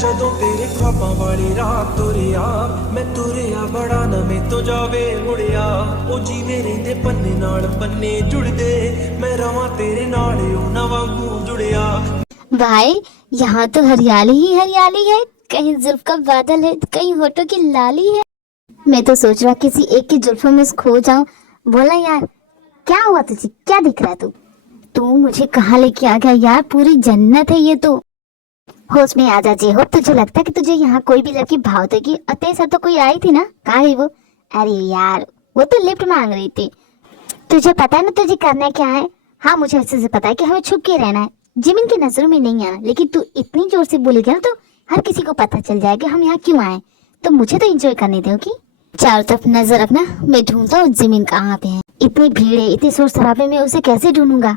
ਜਦੋਂ ਤੇਰੇ ख्वाबां ਵਾਲੀ ਰਾਤ ਤੁਰਿਆ ਮੈਂ ਤੁਰਿਆ ਬੜਾ ਨਾ ਮੈਂ ਤੋਂ ਜਾਵੇ ਮੁੜਿਆ ਉਹ ਜੀਵੇਂ ਰਹਿੰਦੇ ਪੰਨੇ ਨਾਲ ਪੰਨੇ ਜੁੜਦੇ मैं रवां तेरे नाल ओ ना वांगू जुड़िया। भाई यहाँ तो हरियाली ही हरियाली है, कहीं जुल्फ का बादल है, कहीं होठों की लाली है। मैं तो सोच रहा किसी एक की जुल्फों में खो जाऊं। बोला यार क्या हुआ तुझे, क्या दिख रहा है तू मुझे कहाँ लेके आ गया यार, पूरी जन्नत है ये तो। होश में आ जा जे हो, तुझे लगता है कि तुझे यहाँ कोई भी लड़की भाव देगी? अतः सब तो कोई आई थी ना, कहाँ गई वो? अरे यार वो तो लिफ्ट मांग रही थी। तुझे पता है ना तुझे करना क्या है? हाँ मुझे अच्छे से पता है कि हमें छुप के रहना है, जिमिन की नजरों में नहीं आना। लेकिन तू इतनी जोर से बोलेगा ना तो हर किसी को पता चल जाएगा हम यहाँ क्यों आए। तो मुझे तो एंजॉय करने दो कि चारों तरफ नजर रखना, मैं ढूंढता हूँ जिमिन कहाँ पे है। इतनी भीड़ है, इतने शोर शराबे में उसे कैसे ढूंढूंगा।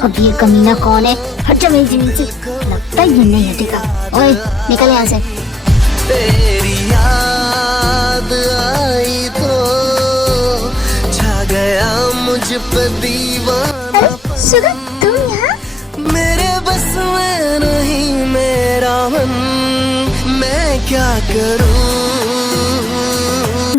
अब ये कमीना कौन है? हट जा मेरी जमीन से, लगता है ये नहीं हटेगा। ओए निकल यहाँ से। तेरी याद आई तो छा गया मुझ पर दीवाना। अरे सुनो तुम यहाँ? मेरे बस में नहीं मेरा मन, मैं क्या करूं।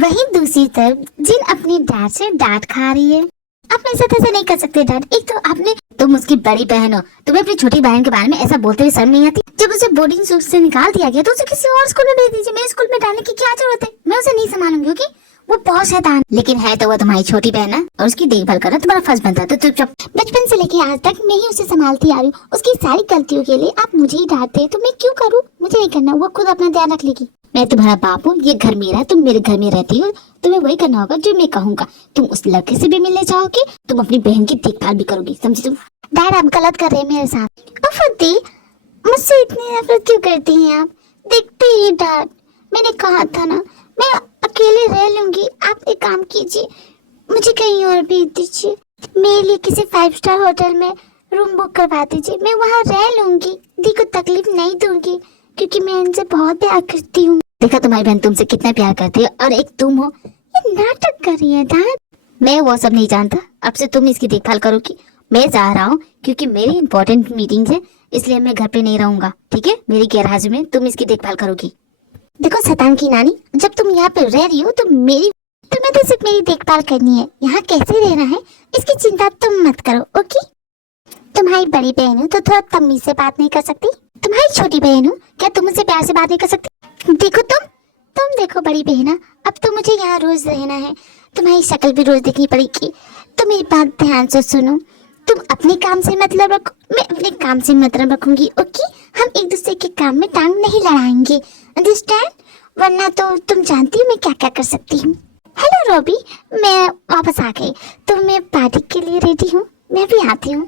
वही दूसरी तरफ जिन अपनी डैड से डांट खा रही है। अपने साथ ऐसे नहीं कर सकते डैड, एक तो आपने, तुम उसकी बड़ी बहन हो, तुम्हें अपनी छोटी बहन के बारे में ऐसा बोलते हुए शर्म नहीं आती? जब उसे बोर्डिंग स्कूल से निकाल दिया गया तो उसे किसी और स्कूल में भेज दीजिए, मेरे स्कूल में डालने की क्या जरूरत है? मैं उसे नहीं संभालूंगी क्योंकि वो बहुत शैतान, लेकिन है तो वो तुम्हारी छोटी बहन है और उसकी देखभाल करना तुम्हारा फर्ज बनता है। तो चुपचाप, बचपन से लेके आज तक मैं ही उसे संभालती आ रही हूँ, उसकी सारी गलतियों के लिए आप मुझे ही डांटते हैं, तो मैं क्यों करूँ? मुझे नहीं करना, वो खुद अपना ध्यान रख लेगी। मैं तुम्हारा बाप हूँ, ये घर मेरा है, तुम मेरे घर में रहती हो, तुम्हें वही करना होगा जो मैं कहूँगा। तुम उस लड़के से भी मिलने जाओगे, तुम अपनी बहन की देखभाल भी करोगी, समझी तुम? डैड आप गलत कर रहे हैं मेरे साथ। अफती मुझसे इतनी नफरत क्यों करती हैं आप? देखते ही डैड, मैंने कहा था ना मैं अकेले रह लूंगी। आप एक काम कीजिए, मुझे कहीं और भेज दीजिए, मेरे लिए किसी 5 स्टार होटल में रूम बुक करवा दीजिए, मैं वहाँ रह लूंगी, दी को तकलीफ नहीं दूंगी क्योंकि मैं इनसे बहुत प्यार करती हूँ। देखा तुम्हारी बहन तुमसे कितना प्यार करती है और एक तुम हो ये नाटक कर रही है डैड। मैं वो सब नहीं जानता, अब से तुम इसकी देखभाल करोगी। मैं जा रहा हूँ क्योंकि मेरी इंपॉर्टेंट मीटिंग है, इसलिए मैं घर पे नहीं रहूंगा, ठीक है? मेरी गैरहाजिरी में तुम इसकी देखभाल करोगी। देखो शैतान की नानी, जब तुम यहाँ पे रह रही हो तो तुम्हें तो सिर्फ मेरी देखभाल करनी है, यहाँ कैसे रहना है इसकी चिंता तुम मत करो, ओके? तुम्हारी बड़ी बहन हो तो थोड़ा तमीज से बात नहीं कर सकती? तुम्हारी छोटी बहन हो, क्या तुम मुझसे प्यार से बात नहीं कर सकती? देखो तुम देखो बड़ी बहना, अब तो मुझे यहाँ रोज रहना है, तुम्हारी शक्ल भी रोज देखनी पड़ेगी। तो मेरी बात ध्यान से सुनो, तुम अपने काम से मतलब रखो, मैं अपने काम से मतलब रखूंगी, ओके? हम एक दूसरे के काम में टांग नहीं लड़ाएंगे, अंडरस्टैंड? वरना तो तुम जानती हो मैं क्या क्या कर सकती हूँ। हेलो रॉबी, मैं वापस आ गई, तो मैं पार्टी के लिए रेडी हूँ, मैं भी आती हूँ।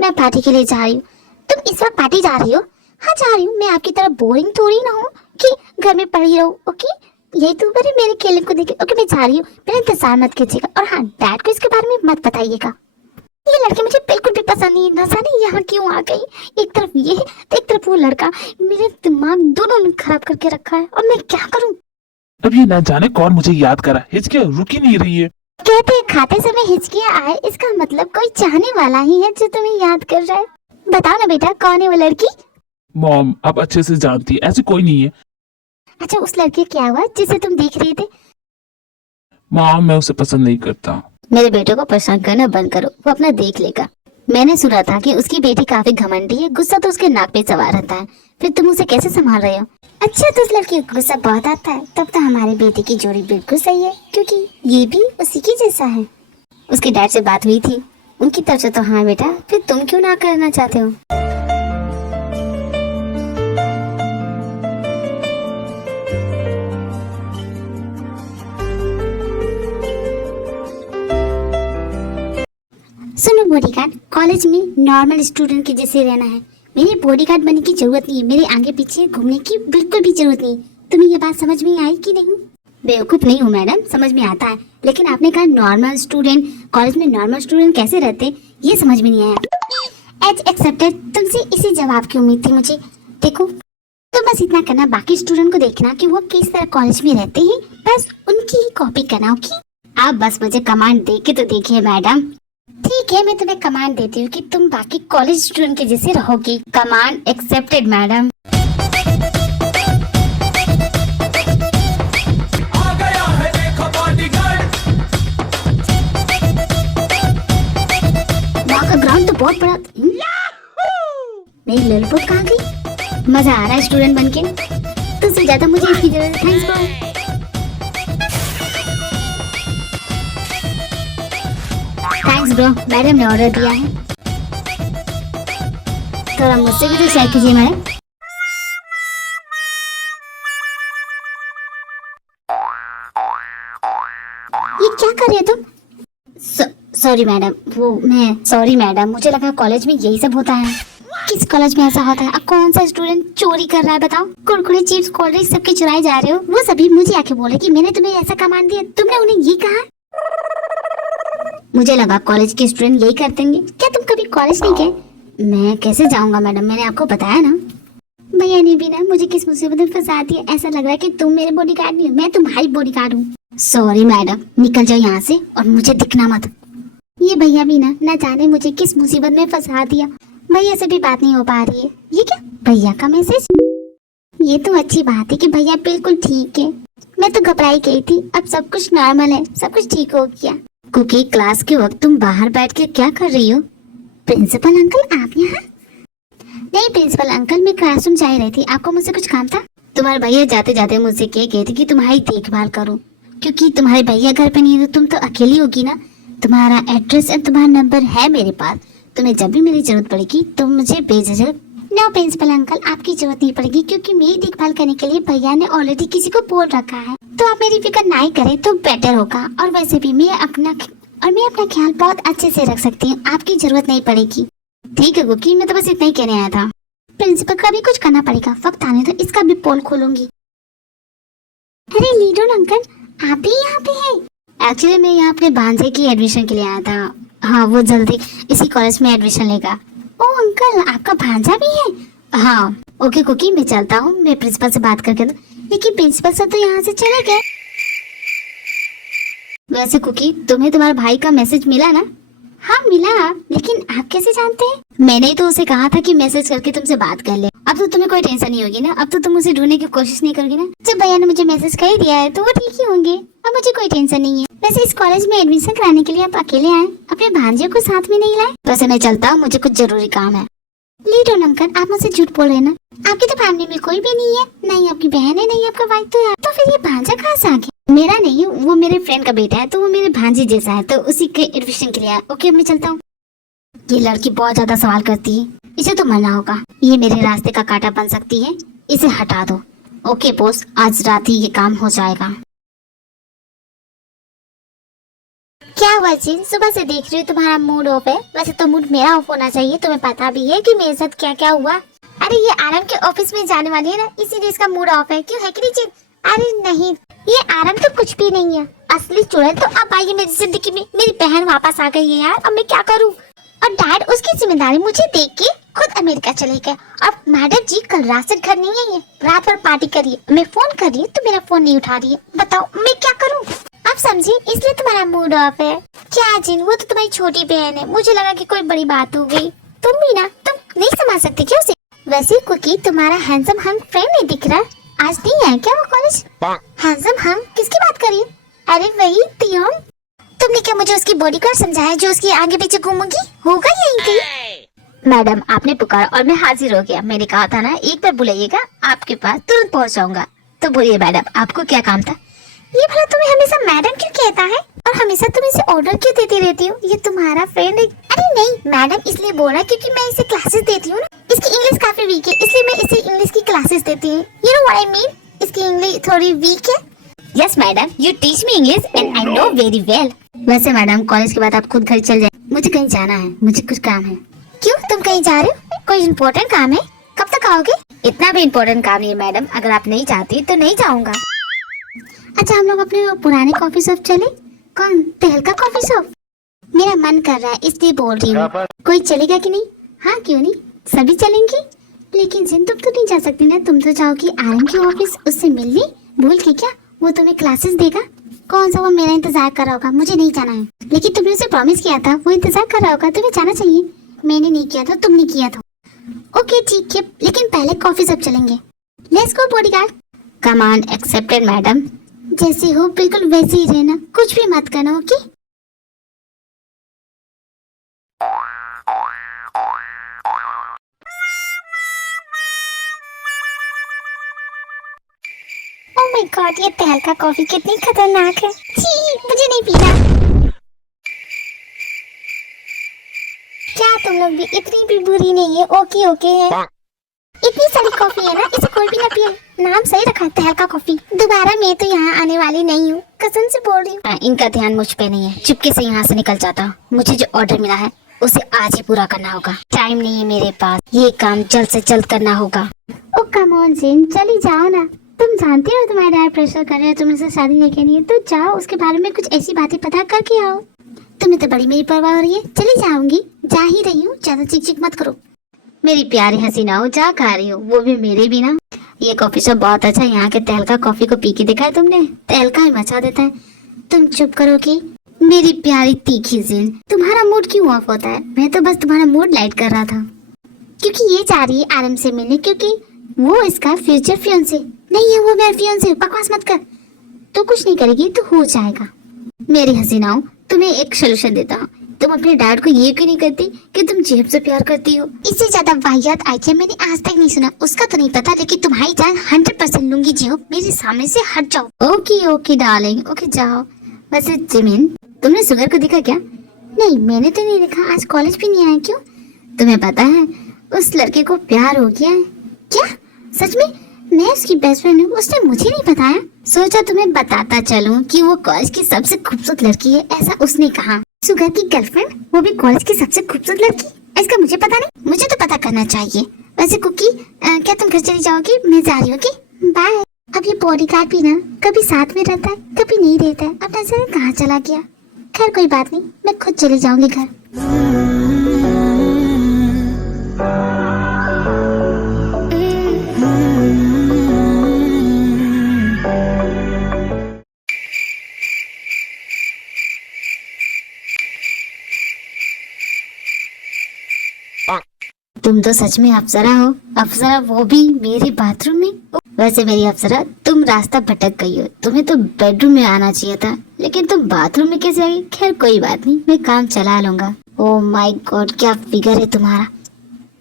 मैं पार्टी के लिए जा रही हूँ। तुम इस वक्त पार्टी जा रही हो? हाँ जा रही हूँ, मैं आपकी तरह बोरिंग थोड़ी ना हूँ कि घर में पड़ी रहूँ, ओके? यही तो बड़े मेरे खेलने को देखे, ओके मैं जा रही हूँ, मेरा इंतजार मत कीजिएगा। और हाँ डैड को इसके बारे में मत बताइएगा। ये लड़की मुझे बिल्कुल भी पसंद नहीं, न जाने यहाँ क्यों आ गई। एक तरफ ये है तो एक तरफ वो लड़का, मेरे दिमाग दोनों ने खराब करके रखा है और मैं क्या करूँ? अब ये ना जाने कौन मुझे याद करा, हिचके रुक ही नहीं रही है। कहते खाते समय हिचकियाँ आए, इसका मतलब कोई चाहने वाला ही है जो तुम्हें याद कर रहा है। बताओ ना बेटा कौन है वो लड़की? मॉम अब अच्छे से जानती है, ऐसे कोई नहीं है। अच्छा उस लड़की क्या हुआ जिसे तुम देख रहे थे? मॉम मैं उसे पसंद नहीं करता। मेरे बेटे को परेशान करना बंद करो, वो अपना देख लेगा। मैंने सुना था कि उसकी बेटी काफी घमंडी है, गुस्सा तो उसके नाक पे सवार रहता है, फिर तुम उसे कैसे संभाल रहे हो? अच्छा तो उस लड़की को गुस्सा बहुत आता है, तब तो हमारे बेटे की जोड़ी बिल्कुल सही है क्योंकि ये भी उसी की जैसा है। उसके डैड से बात हुई थी, उनकी तरफ से तो हाँ बेटा, फिर तुम क्यों ना करना चाहते हो? सुनो बॉडीगार्ड, कॉलेज में नॉर्मल स्टूडेंट के जैसे रहना है, मेरे बॉडीगार्ड बनने की जरूरत नहीं है, मेरे आगे पीछे घूमने की बिल्कुल भी जरूरत नहीं। तुम्हें ये बात समझ में आई कि नहीं? बेवकूफ नहीं हूँ मैडम, समझ में आता है, लेकिन आपने कहा नॉर्मल स्टूडेंट, कॉलेज में नॉर्मल स्टूडेंट कैसे रहते ये समझ में नहीं आया। एज एक्सेप्टेड, तुमसे इसी जवाब की उम्मीद थी मुझे। देखो, तो बस इतना करना, बाकी स्टूडेंट को देखना कि वो किस तरह कॉलेज में रहते हैं, बस उनकी ही कॉपी करना। ओके, आप बस मुझे कमांड दे के तो देखिए मैडम। ठीक है, मैं तुम्हें कमांड देती हूँ कि तुम बाकी कॉलेज स्टूडेंट के जैसे रहोगी। Command accepted madam. आ गया है देखो बॉडीगार्ड। वहाँ का ग्राउंड तो बहुत बड़ा। मेरी ललपुट कहाँ गई? मजा आ रहा है स्टूडेंट बनके। तुझसे ज्यादा मुझे इसकी जरूरत है। Thanks bro. Thanks bro, madam ने ऑर्डर दिया है। थोड़ा मुझसे भी तो शेयर कीजिए मैडम। ये क्या कर रहे हो तुम? सॉरी मैडम, सॉरी मैडम, मुझे लगा कॉलेज में यही सब होता है। किस कॉलेज में ऐसा होता है? अब कौन सा स्टूडेंट चोरी कर रहा है बताओ? कुरकुरे, चिप्स, कोल्ड ड्रिंक्स सबके चुराए जा रहे हो। वो सभी मुझे आके बोले कि मैंने तुम्हें ऐसा कमांड दिया, तुमने उन्हें ये कहा। मुझे लगा कॉलेज के स्टूडेंट यही करते होंगे। क्या तुम कभी कॉलेज नहीं गए? मैं कैसे जाऊंगा मैडम, मैंने आपको बताया ना। भैया ने भी ना मुझे किस मुसीबत में फंसा दिया। ऐसा लग रहा है कि तुम मेरे बॉडीगार्ड नहीं हो, मैं तुम्हारी बॉडीगार्ड हूँ। सॉरी मैडम, निकल जाओ यहाँ से और मुझे दिखना मत। ये भैया भी ना जाने मुझे किस मुसीबत में फंसा दिया। भैया से भी बात नहीं हो पा रही है। ये क्या, भैया का मैसेज? ये तो अच्छी बात है कि भैया बिल्कुल ठीक है। मैं तो घबराई गई थी, अब सब कुछ नॉर्मल है, सब कुछ ठीक हो गया। कुकी, क्लास के वक्त तुम बाहर बैठ के क्या कर रही हो? प्रिंसिपल अंकल, आप यहाँ? नहीं प्रिंसिपल अंकल, मैं क्लासरूम जा रही थी। आपको मुझसे कुछ काम था? तुम्हारे भैया जाते जाते मुझसे कह गए थे कि तुम्हारी देखभाल करूं, क्योंकि तुम्हारे भैया घर पे नहीं है तो तुम तो अकेली होगी ना। तुम्हारा एड्रेस और तुम्हारा नंबर है मेरे पास। तुम्हें जब भी मेरी जरूरत पड़ेगी तो मुझे बेझिझक। नो प्रिंसिपल अंकल, आपकी जरूरत नहीं पड़ेगी, क्योंकि मेरी देखभाल करने के लिए भैया ने ऑलरेडी किसी को बोल रखा है। तो आप मेरी फिक्र नहीं करें तो बेटर होगा। और वैसे भी मैं अपना ख्याल बहुत अच्छे से रख सकती हूँ, आपकी जरूरत नहीं पड़ेगी। ठीक है कुकी, मैं तो बस इतना ही कहने आया था। प्रिंसिपल का भी कुछ करना पड़ेगा, वक्त आने तो इसका भी पोल खोलूंगी। अरे लीडर अंकल, आप भी यहाँ पे हैं? एक्चुअली मैं यहाँ अपने भांजे की एडमिशन के लिए आया था। हाँ, वो जल्दी इसी कॉलेज में एडमिशन लेगा। ओ अंकल, आपका भांजा भी है? हाँ। ओके कुकी, मैं चलता हूँ, मैं प्रिंसिपल से बात करके दूँ। लेकिन प्रिंसिपल सर तो यहाँ से चले गए। वैसे कुकी, तुम्हें तुम्हारे भाई का मैसेज मिला ना? हाँ मिला, लेकिन आप कैसे जानते हैं? मैंने ही तो उसे कहा था कि मैसेज करके तुमसे बात कर ले। अब तो तुम्हें कोई टेंशन नहीं होगी ना, अब तो तुम उसे ढूंढने की कोशिश नहीं करोगी ना। जब भैया ने मुझे मैसेज कर ही दिया है तो वो ठीक ही होंगे। अब मुझे कोई टेंशन नहीं है। वैसे इस कॉलेज में एडमिशन कराने के लिए आप अकेले आए, अपने भांजे को साथ में नहीं लाए? वैसे मैं चलता हूँ, मुझे कुछ जरूरी काम है। लीडर अंकल, आप मुझसे झूठ बोल रहे हैं ना? आपकी तो फैमिली में कोई भी नहीं है, नहीं आपकी बहन है, नहीं आपका वाइफ। तो फिर ये भांजा कहाँ से आ गया? मेरा नहीं है, वो मेरे फ्रेंड का बेटा है, तो वो मेरे भांजे जैसा है, तो उसी के एडमिशन के लिए आया। ओके, मैं चलता हूँ। ये लड़की बहुत ज्यादा सवाल करती है, इसे तो मरना होगा। ये मेरे रास्ते का कांटा बन सकती है, इसे हटा दो। ओके बॉस, आज रात ही ये काम हो जाएगा। क्या हुआ जी, सुबह से देख रही हूँ तुम्हारा मूड ऑफ है। वैसे तो मूड मेरा ऑफ होना चाहिए, तुम्हें पता भी है कि मेरे साथ क्या क्या हुआ। अरे ये आराम के ऑफिस में जाने वाली है ना, इसीलिए इसका मूड ऑफ है। क्यों है कि नहीं जी? अरे नहीं, ये आराम तो कुछ भी नहीं है, असली चुड़ैल तो अब आई है मेरी जिंदगी में। मेरी बहन वापस आ गई है यार, अब मैं क्या करूँ? और डैड उसकी जिम्मेदारी मुझे देख के खुद अमेरिका चले गए। अब मैडम जी कल रात से घर नहीं आई है, रात भर पार्टी करिए। मैं फोन कर रही हूँ तो मेरा फोन नहीं उठा रही है। बताओ मैं क्या करूँ? आप समझे, इसलिए तुम्हारा मूड ऑफ है। क्या जिन, वो तो तुम्हारी छोटी बहन है, मुझे लगा कि कोई बड़ी बात हो गई। तुम भी ना, तुम नहीं समझ सकती क्या उसे? वैसे कुकी, तुम्हारा हैंडसम हंग फ्रेंड नहीं दिख रहा, आज नहीं आया क्या वो कॉलेज? हैंडसम हंग, किसकी बात कर रही है? अरे वही तियोन। तुमने क्या मुझे उसकी बॉडीगार्ड समझाया जो उसके आगे पीछे घूमूंगी? होगा यहीं कहीं। मैडम आपने पुकारा और मैं हाजिर हो गया। मैंने कहा था ना, एक बार बुलाइएगा, आपके पास तुरंत पहुंच जाऊंगा। तो बोलिए मैडम, आपको क्या काम था? ये भला तुम्हें हमेशा मैडम क्यों कहता है और हमेशा तुम इसे ऑर्डर क्यों देती रहती हो? ये तुम्हारा फ्रेंड है। अरे नहीं मैडम, इसलिए बोला क्योंकि मैं इसे क्लासेस देती हूँ ना। इसकी इंग्लिश काफी वीक है, इसलिए मैं इसे इंग्लिश की क्लासेस देती हूँ। You know what I mean, इसकी इंग्लिश थोड़ी वीक है। Yes madam, you teach me English and I know very well. वैसे मैडम, कॉलेज के बाद आप खुद घर चल जाए, मुझे कहीं जाना है, मुझे कुछ काम है। क्यों, तुम कहीं जा रहे हो? कोई इम्पोर्टेंट काम है? कब तक आओगे? इतना भी इम्पोर्टेंट काम नहीं है मैडम, अगर आप नहीं चाहती तो नहीं जाऊंगा। अच्छा, हम लोग अपने पुराने कॉफी शॉप चले। कौन, तहलका कॉफी शॉप? मेरा मन कर रहा है इसलिए बोल रही हूँ। कोई चलेगा कि नहीं? हाँ क्यों नहीं, सभी चलेंगे। लेकिन जिन तुम तो नहीं जा सकती ना, तुम तो जाओगी आरएम के ऑफिस उससे मिलने। भूल के क्या? वो तुम्हें क्लासेस देगा। कौन सा वो मेरा इंतजार कर रहा होगा? मुझे नहीं जाना है। लेकिन तुमने उसे प्रॉमिस किया था, वो इंतजार कर रहा होगा, तुम्हें जाना चाहिए। मैंने नहीं किया था, तुमने किया था। ओके ठीक है, लेकिन पहले कॉफी सब चलेंगे। Let's go bodyguard. Command accepted madam. जैसे हो बिल्कुल वैसे ही रहना, कुछ भी मत करना, ओके? ओह माय गॉड, ये तहलका कॉफी कितनी खतरनाक है। छी, मुझे नहीं पीना। क्या तुम लोग भी इतनी भी बुरी नहीं है? ओके ओके है। इतनी सारी कॉफी है ना, इसे कोई भी ना पिए। नाम सही रखा है, तहलका कॉफी। दोबारा मैं तो यहाँ आने वाली नहीं हूँ, कसम से बोल रही हूँ। इनका ध्यान मुझ पे नहीं है, चुपके से यहाँ से निकल जाता हूँ। मुझे जो ऑर्डर मिला है उसे आज ही पूरा करना होगा। टाइम नहीं है मेरे पास, ये काम जल्द से जल्द करना होगा। ओ कम ऑन जिन, चली जाओ ना। तुम जानती हो तुम्हारा डैड प्रेशर कर रहे हो, तुमसे शादी नहीं करनी है तो जाओ, उसके बारे में कुछ ऐसी बातें पता करके आओ। तुम्हें तो बड़ी मेरी परवाह हो रही है। चली जाऊंगी, जा ही रही हूँ, ज्यादा चिक चिक मत करो। मेरी प्यारी हसीनाओ, जा खा रही हो, वो भी मेरे बिना। ये कॉफी शॉप बहुत अच्छा, यहाँ के तहलका कॉफी को पी के देखा है तुमने? तहलका ही मचा देता है। तुम चुप करो कि मेरी प्यारी तीखी जिन, तुम्हारा मूड क्यों ऑफ होता है? मैं तो बस तुम्हारा मूड लाइट कर रहा था, क्योंकि ये चाह रही है आराम से मिलने, क्योंकि वो इसका फ्यूचर फियांसे नहीं है। वो मेरा फियांसे, बकवास मत कर। तो कुछ नहीं करेगी तो हो जाएगा। मेरी हसीनाओ, तुम्हें एक सोल्यूशन देता हूँ। तुम अपने डैड को ये क्यों नहीं कहती कि तुम जेब से प्यार करती हो? इससे ज्यादा वाहियात आइडिया मैंने आज तक नहीं सुना। उसका तो नहीं पता, लेकिन तुम्हारी जान 100% लूंगी। जियो, मेरे सामने से हट जाओ। ओके ओके डार्लिंग, ओके जाओ। वैसे जिमिन, तुमने सुगर को देखा क्या? नहीं, मैंने तो नहीं देखा। आज कॉलेज भी नहीं आया, क्यों? तुम्हें पता है उस लड़के को प्यार हो गया है। क्या? सच में? मैं उसकी बेस्ट फ्रेंड हूँ, उसने मुझे नहीं बताया। सोचा तुम्हें बताता चलूं कि वो कॉलेज की सबसे खूबसूरत लड़की है, ऐसा उसने कहा। सुगर की गर्लफ्रेंड, वो भी कॉलेज की सबसे खूबसूरत लड़की? इसका मुझे पता नहीं, मुझे तो पता करना चाहिए। वैसे कुकी, क्या तुम घर चली जाओगी? मैं जा रही हूँ, ओके बाय। अब ये बॉडीगार्ड भी ना कभी साथ में रहता है, कभी नहीं रहता है। अब नजर कहाँ चला गया? खैर कोई बात नहीं, मैं खुद चली जाऊंगी घर। तुम तो सच में अप्सरा हो। अप्सरा, वो भी मेरे बाथरूम में। वैसे मेरी अप्सरा, तुम रास्ता भटक गई हो। तुम्हें तो बेडरूम में आना चाहिए था, लेकिन तुम बाथरूम में कैसे आई? खैर कोई बात नहीं, मैं काम चला लूंगा। ओह माय गॉड, क्या फिगर है तुम्हारा।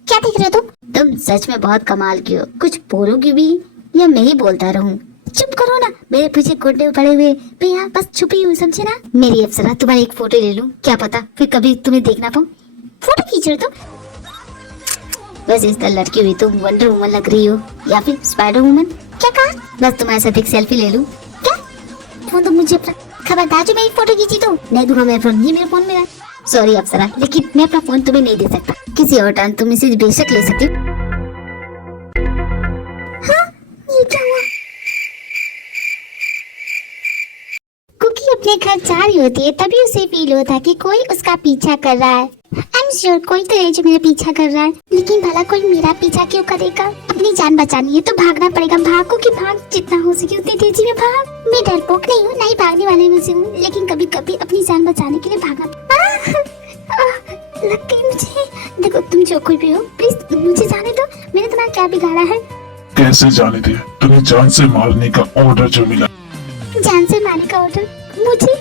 क्या देख रहे हो तुम सच में बहुत कमाल की हो। कुछ बोलोगी भी या मैं ही बोलता रहूं? चुप करो ना, मेरे पीछे घुटने पड़े हुए मैं यहाँ बस छुपी हूँ, समझे ना? मेरी अप्सरा, तुम्हारी एक फोटो ले लूं, क्या पता फिर कभी तुम्हें देखना पाऊं। फोटो खींच रहे हो तुम? वैसे इस तरह लड़की हुई तुम वंडर वुमन लग रही हो, या फिर स्पाइडर वुमन। क्या कहा? बस तुम्हारे साथ एक सेल्फी ले लूं। क्या? फोन तो मुझे खबरदार, जो मेरी फोटो खींची तो नहीं दूंगा मेरा फोन। ये मेरा फोन मेरा। सॉरी अप्सरा, लेकिन मैं अपना फोन तुम्हें नहीं दे सकता। किसी और टाइम तुम इसे बेशक ले सकती हो। हाँ, ये क्या हुआ? कुकी अपने घर जा रही होती है, तभी उसे फील होता है कि कोई उसका पीछा कर रहा है। आई एम श्योर कोई तो है जो मेरा पीछा कर रहा है, लेकिन भला कोई मेरा पीछा क्यों करेगा? अपनी जान बचानी है तो भागना पड़ेगा। भागो कि भाग, जितना हो सके उतनी तेजी में भाग। मैं डरपोक नहीं हूँ, नहीं भागने वाले में से हूँ, लेकिन कभी कभी अपनी जान बचाने के लिए भागना। लग गई मुझे। देखो तुम जो कोई भी हो, प्लीज मुझे जाने दो। मैंने तुम्हारा क्या बिगाड़ा है? कैसे जाने दे? तुम्हें जान से मारने का ऑर्डर जो मिला। जान से मारने का ऑर्डर? मुझे